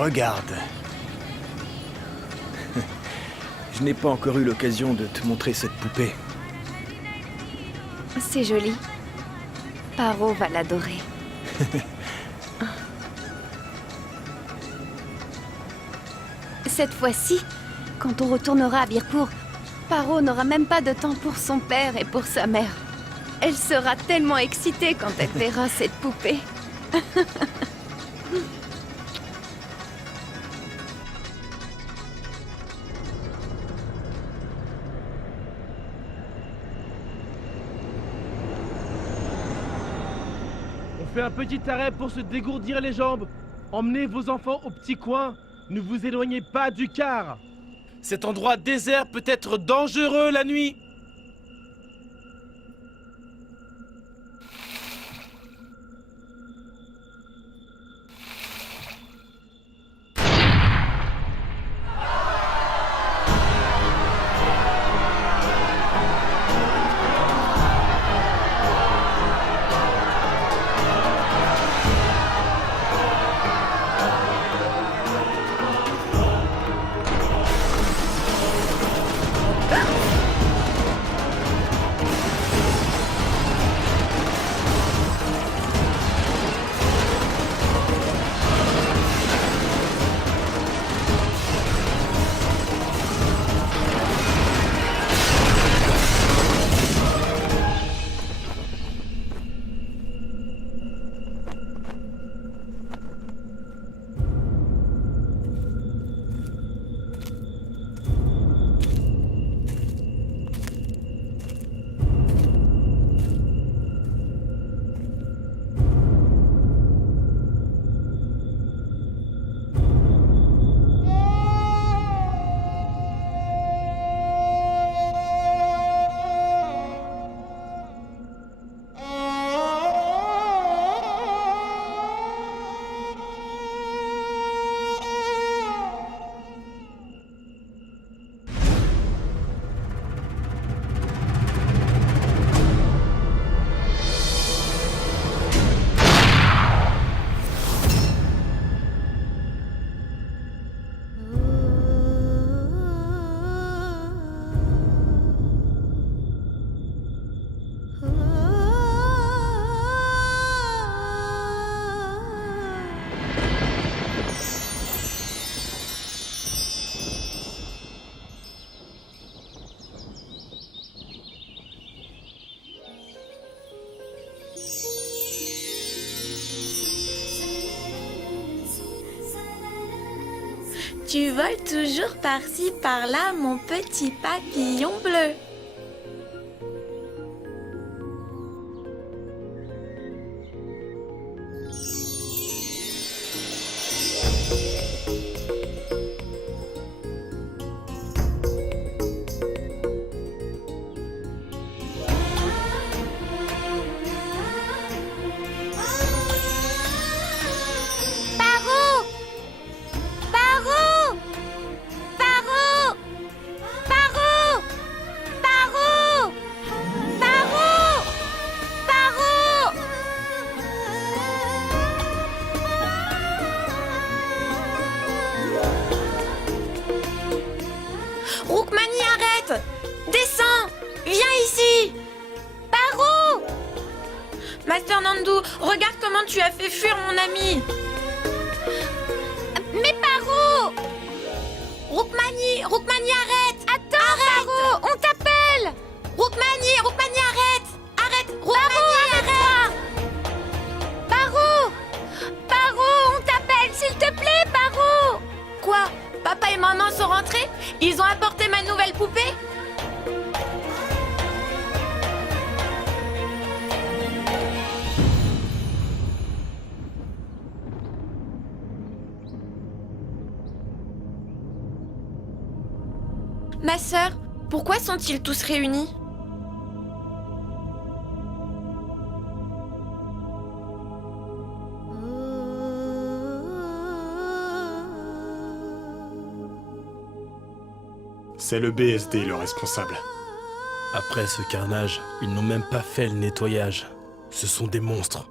Regarde. Je n'ai pas encore eu l'occasion de te montrer cette poupée. C'est joli. Paro va l'adorer. Cette fois-ci, quand on retournera à Birpour, Paro n'aura même pas de temps pour son père et pour sa mère. Elle sera tellement excitée quand elle verra cette poupée. On fait un petit arrêt pour se dégourdir les jambes. Emmenez vos enfants au petit coin. Ne vous éloignez pas du car. Cet endroit désert peut être dangereux la nuit. Tu voles toujours par-ci, par-là, mon petit papillon bleu. Roukmani, arrête! Descends! Viens ici! Paro! Master Nandou, regarde comment tu as fait fuir mon ami! Mais Paro! Roukmani, arrête! Attends, arrête! Paro, on t'appelle! Roukmani, arrête! Arrête! Roukmani, arrête! Paro, on t'appelle, s'il te plaît, Paro! Quoi? Papa et maman sont rentrés? Ils ont apporté ma nouvelle poupée? Ma sœur, pourquoi sont-ils tous réunis? C'est le BSD le responsable. Après ce carnage, ils n'ont même pas fait le nettoyage. Ce sont des monstres.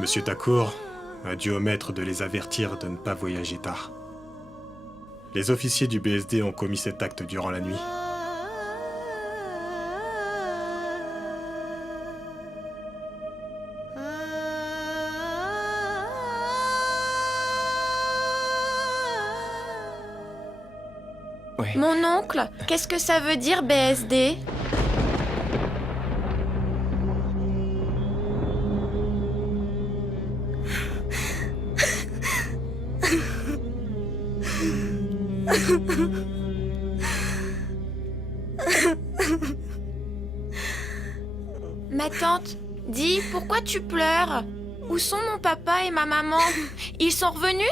Monsieur Takour, a dû omettre de les avertir de ne pas voyager tard. Les officiers du BSD ont commis cet acte durant la nuit. Ouais. Mon oncle, qu'est-ce que ça veut dire BSD? Ma tante, dis, pourquoi tu pleures? Où sont mon papa et ma maman? Ils sont revenus?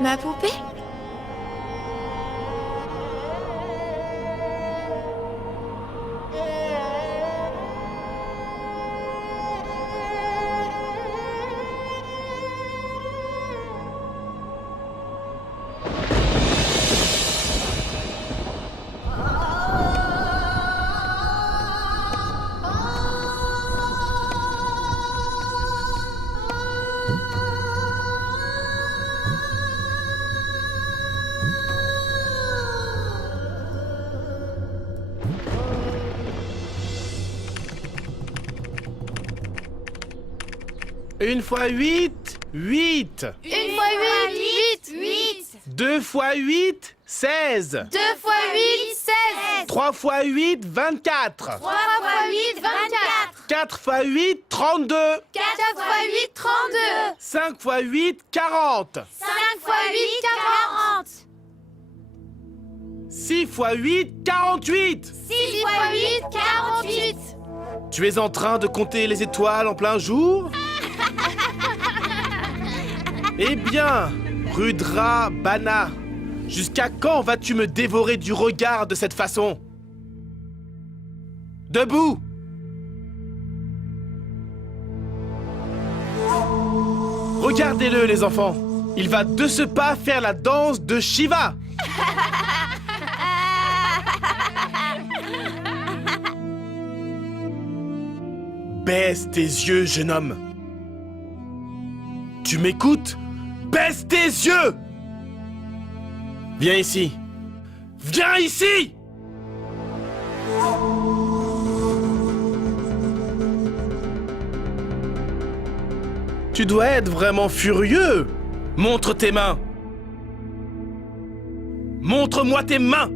Ma poupée? Une fois 8, 8. Une fois 8, 8. 2 fois 8, 16. 2 fois 8, 16. 3 fois 8, 24. 3 fois 8, 24. 4 fois 8, 32. 4 fois 8, 32. 5 fois 8, 40. 5 fois 8, 40. 6 fois 8, 48. 6 fois 8, 48. Tu es en train de compter les étoiles en plein jour? Eh bien, Rudra Bana, jusqu'à quand vas-tu me dévorer du regard de cette façon? Debout! Regardez-le, les enfants. Il va de ce pas faire la danse de Shiva. Baisse tes yeux, jeune homme. Tu m'écoutes? Baisse tes yeux! Viens ici. Viens ici! Tu dois être vraiment furieux. Montre tes mains. Montre-moi tes mains.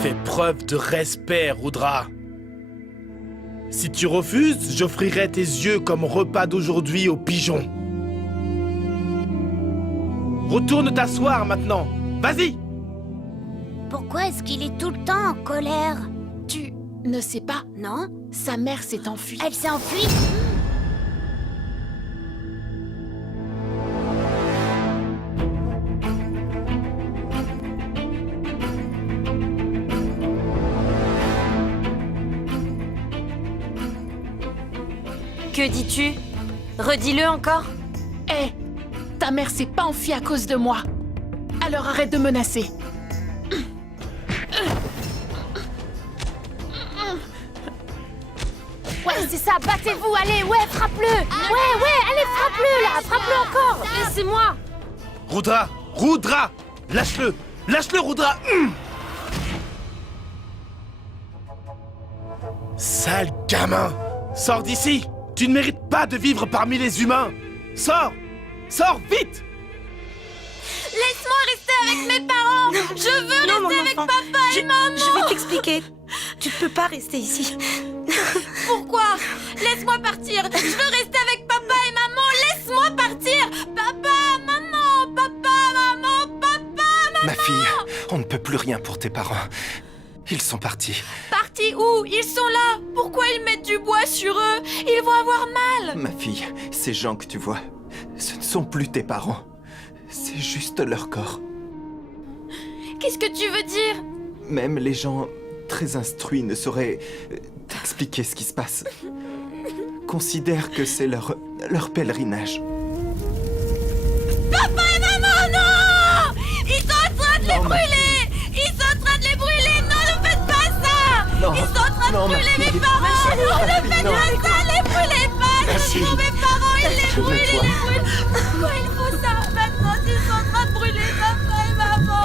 Fais preuve de respect, Rudra. Si tu refuses, j'offrirai tes yeux comme repas d'aujourd'hui aux pigeons. Retourne t'asseoir maintenant. Vas-y! Pourquoi est-ce qu'il est tout le temps en colère? Tu ne sais pas, Non? sa mère s'est enfuie. Elle s'est enfuie? Que dis-tu? Redis-le encore. Hé, ta mère s'est pas enfuie à cause de moi. Alors arrête de menacer. Ouais, c'est ça, battez-vous, allez, ouais, frappe-le! Ouais, allez, frappe-le, là, frappe-le encore! Laissez-moi. Rudra! Rudra! Lâche-le! Lâche-le, Rudra! Sale gamin! Sors d'ici! Tu ne mérites pas de vivre parmi les humains! Sors! Sors vite! Laisse-moi rester avec mes parents. Je veux rester avec papa et maman. Je vais t'expliquer. Tu ne peux pas rester ici. Pourquoi? Laisse-moi partir. Je veux rester avec papa et maman. Laisse-moi partir. Papa, maman, papa, maman, papa. Ma fille, on ne peut plus rien pour tes parents. Ils sont partis. Partis où? Ils sont là. Pourquoi ils mettent du bois sur eux? Ils vont avoir mal. Ma fille, ces gens que tu vois, ce ne sont plus tes parents. C'est juste leur corps. Qu'est-ce que tu veux dire? Même les gens très instruits ne sauraient t'expliquer ce qui se passe. Considère que c'est leur pèlerinage. Papa et maman, non! Ils sont en train de les brûler! Ils sont en train de les brûler! Non, ne faites pas ça! Non, Ils sont en train de non, ma brûler mes fille. parents! Ma chérie, Non, ma ne fille, faites non. pas ça! Les brûlez pas! Ma Ce fille. sont mes parents! Ils les brûlent! Ils les Calme-toi. brûlent! Pourquoi il faut ça? Maintenant, ils sont en train de brûler papa et maman!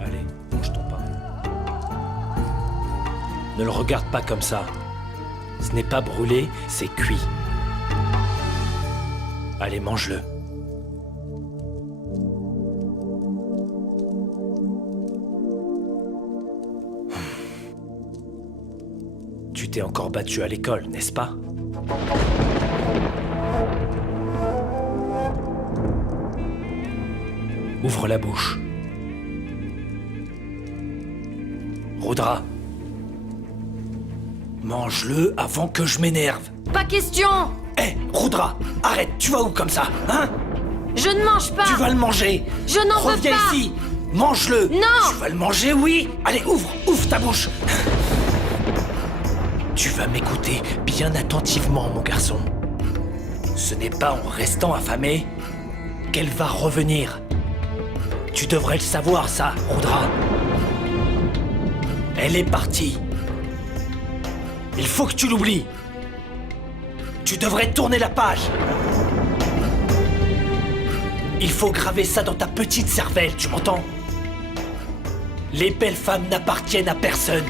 Allez, mange ton pain. Ne le regarde pas comme ça. Ce n'est pas brûlé, c'est cuit. Allez, mange-le. Tu t'es encore battu à l'école, n'est-ce pas? Ouvre la bouche. Rudra. Mange-le avant que je m'énerve. Pas question! Hé, Rudra, arrête, tu vas où comme ça, hein? Je ne mange pas! Tu vas le manger. Je n'en veux Reviens pas. ici. Mange-le. Non. Tu vas le manger, oui. Allez, ouvre ta bouche. Tu vas m'écouter bien attentivement, mon garçon. Ce n'est pas en restant affamé qu'elle va revenir. Tu devrais le savoir, ça, Rudra. Elle est partie. Il faut que tu l'oublies. Tu devrais tourner la page. Il faut graver ça dans ta petite cervelle, tu m'entends? Les belles femmes n'appartiennent à personne.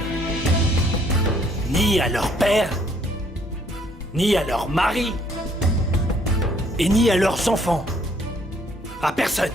Ni à leur père, ni à leur mari, et ni à leurs enfants. À personne.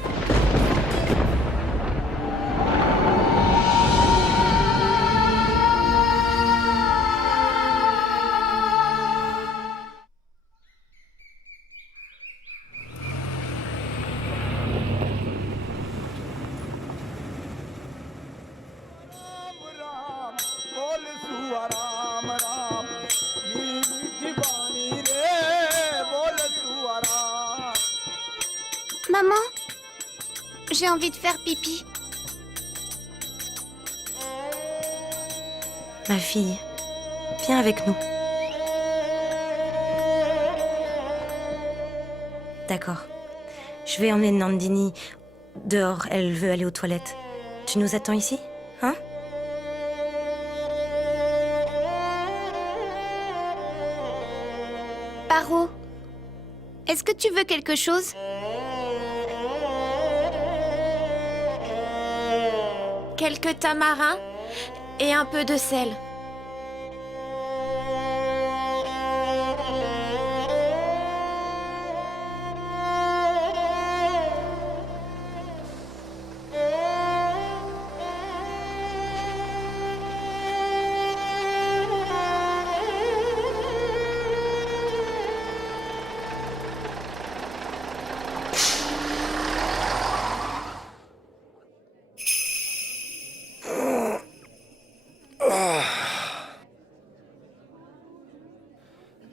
Maman, j'ai envie de faire pipi. Ma fille, viens avec nous. D'accord. Je vais emmener Nandini dehors. Elle veut aller aux toilettes. Tu nous attends ici, hein? Paro, est-ce que tu veux quelque chose? Quelques tamarins et un peu de sel.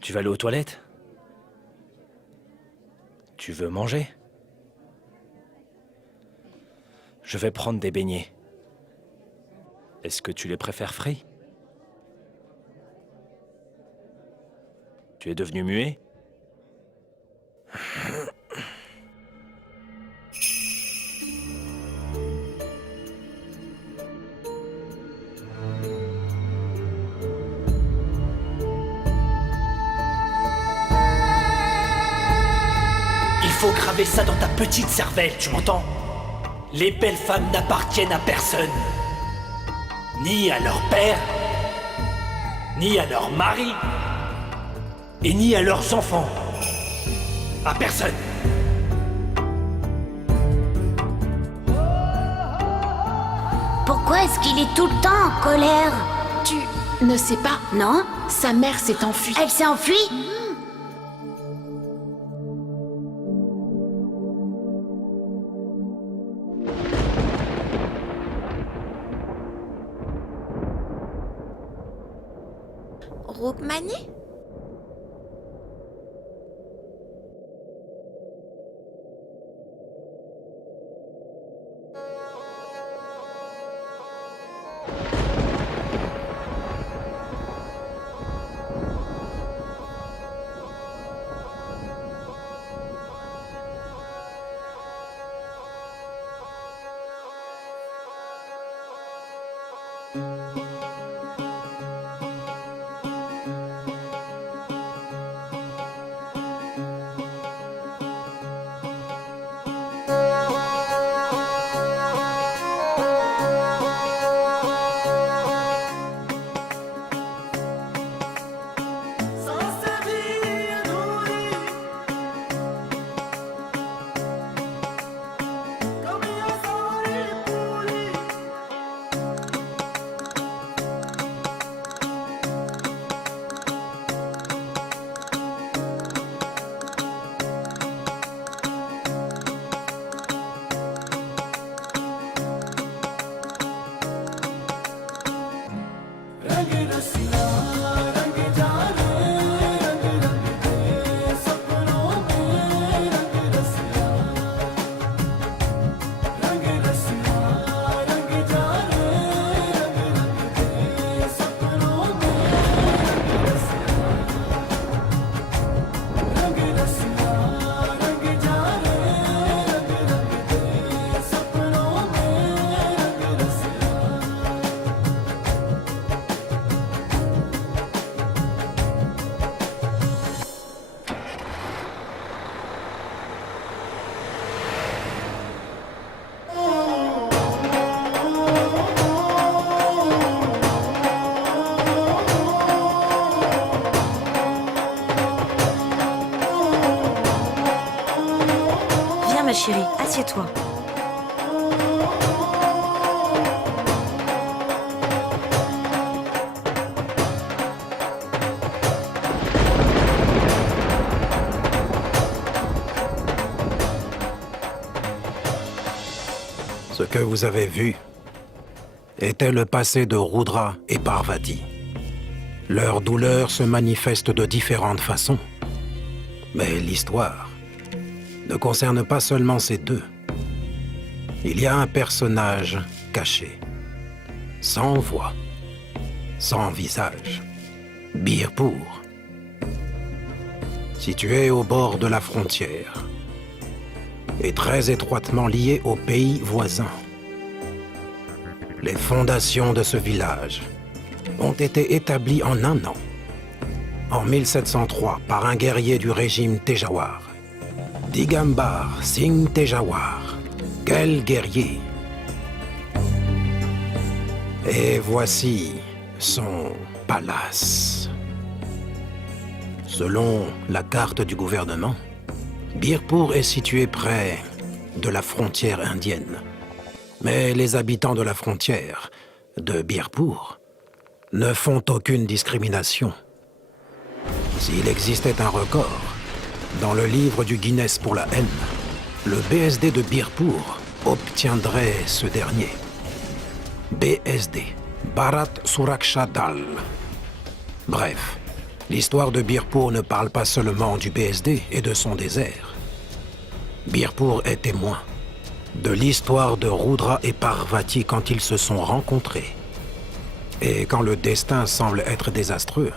Tu vas aller aux toilettes? Tu veux manger? Je vais prendre des beignets. Est-ce que tu les préfères frits? Tu es devenu muet? graver ça dans ta petite cervelle, tu m'entends? Les belles femmes n'appartiennent à personne. Ni à leur père, ni à leur mari, et ni à leurs enfants. À personne. Pourquoi est-ce qu'il est tout le temps en colère? Tu ne sais pas? Non? Sa mère s'est enfuie. Elle s'est enfuie? Rookmani? Ma chérie, assieds-toi. Ce que vous avez vu était le passé de Rudra et Parvati. Leur douleur se manifeste de différentes façons. Mais l'histoire ne concerne pas seulement ces deux. Il y a un personnage caché, sans voix, sans visage, Birpur, situé au bord de la frontière et très étroitement lié aux pays voisins. Les fondations de ce village ont été établies en un an, en 1703, par un guerrier du régime Tejawar, Digambar Singh Tejawar. Quel guerrier! Et voici son palace. Selon la carte du gouvernement, Birpur est situé près de la frontière indienne. Mais les habitants de la frontière de Birpur ne font aucune discrimination. S'il existait un record dans le livre du Guinness pour la haine, le BSD de Birpur obtiendrait ce dernier. BSD, Bharat Suraksha Dal. Bref, l'histoire de Birpur ne parle pas seulement du BSD et de son désert. Birpur est témoin de l'histoire de Rudra et Parvati quand ils se sont rencontrés. Et quand le destin semble être désastreux,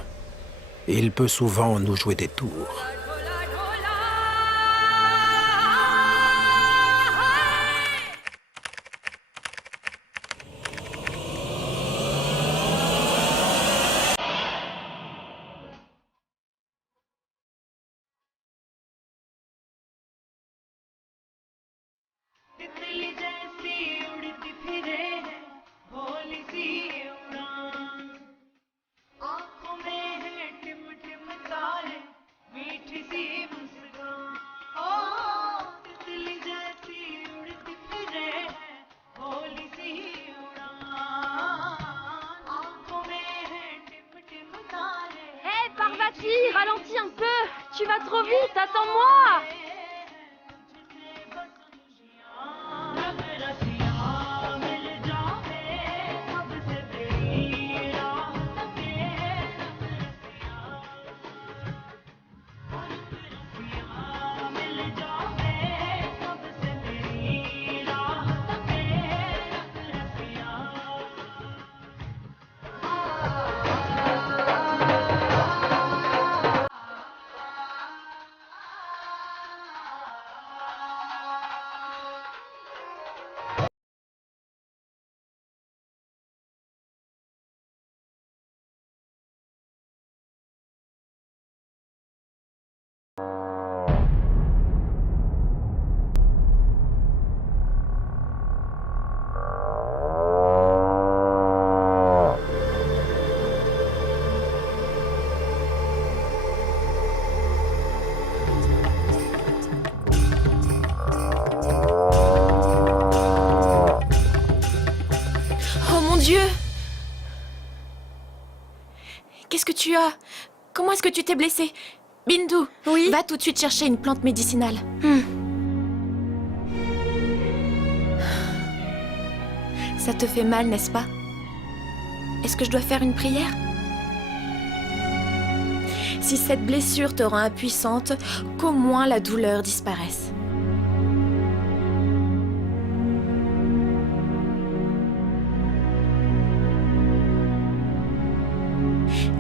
il peut souvent nous jouer des tours. Ralentis, ralentis un peu. Tu vas trop vite, attends-moi. Oh mon Dieu! Qu'est-ce que tu as? Comment est-ce que tu t'es blessée? Bindu, Oui? va tout de suite chercher une plante médicinale. Ça te fait mal, n'est-ce pas? Est-ce que je dois faire une prière? Si cette blessure te rend impuissante, qu'au moins la douleur disparaisse.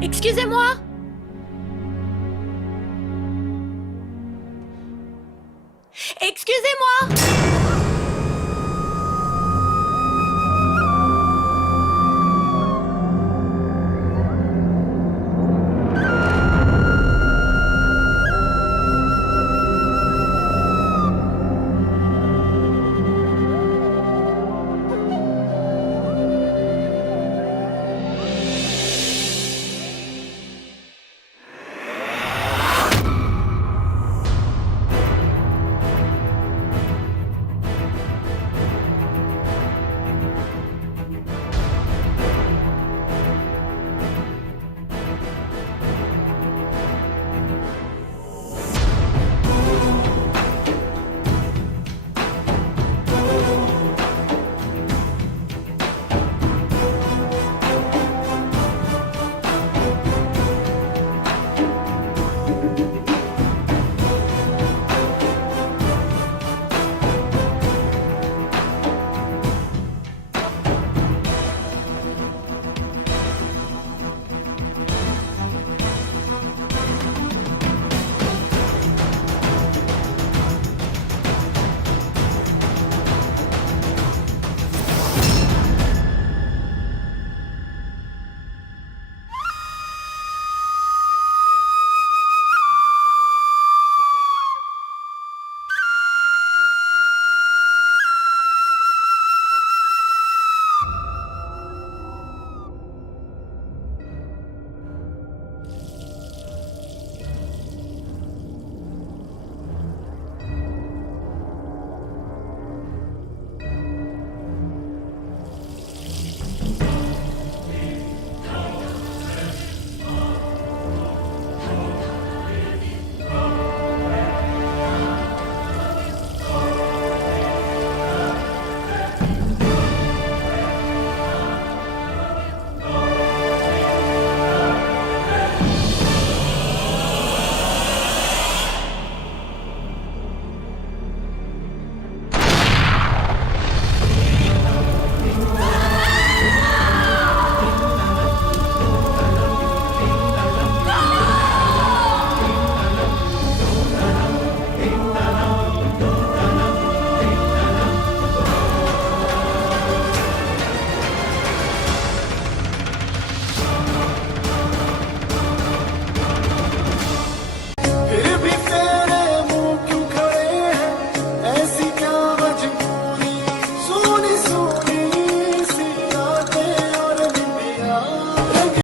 Excusez-moi!